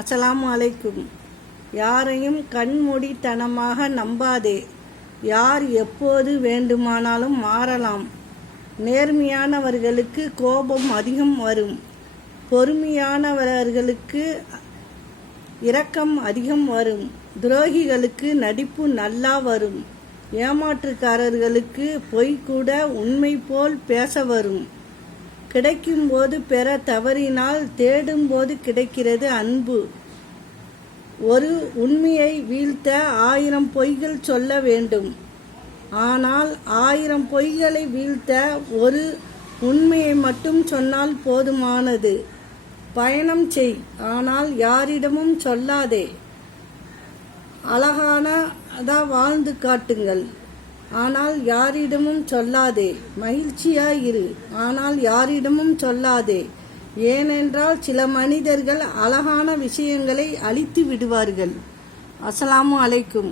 அஸ்ஸலாமு அலைக்கும். யாரையும் கண்மூடித்தனமாக நம்பாதே. யார் எப்போது வேண்டுமானாலும் மாறலாம். நேர்மையானவர்களுக்கு கோபம் அதிகம் வரும். பொறுமையானவர்களுக்கு இரக்கம் அதிகம் வரும். துரோகிகளுக்கு நடிப்பு நல்லா வரும். ஏமாற்றுக்காரர்களுக்கு பொய் கூட உண்மை போல் பேச வரும். கிடைக்கும்போது பெற தவறினால் தேடும்போது கிடைக்கிறது அன்பு. ஒரு உண்மையை வீழ்த்த 1000 பொய்கள் சொல்ல வேண்டும். ஆனால் 1000 பொய்களை வீழ்த்த ஒரு உண்மையை மட்டும் சொன்னால் போதுமானது. பயணம் செய், ஆனால் யாரிடமும் சொல்லாதே. அழகானதா வாழ்ந்து காட்டுங்கள், ஆனால் யாரிடமும் சொல்லாதே. மகிழ்ச்சியாயிரு, ஆனால் யாரிடமும் சொல்லாதே. ஏனென்றால் சில மனிதர்கள் அழகான விஷயங்களை அழித்து விடுவார்கள். அஸ்ஸலாமு அலைக்கும்.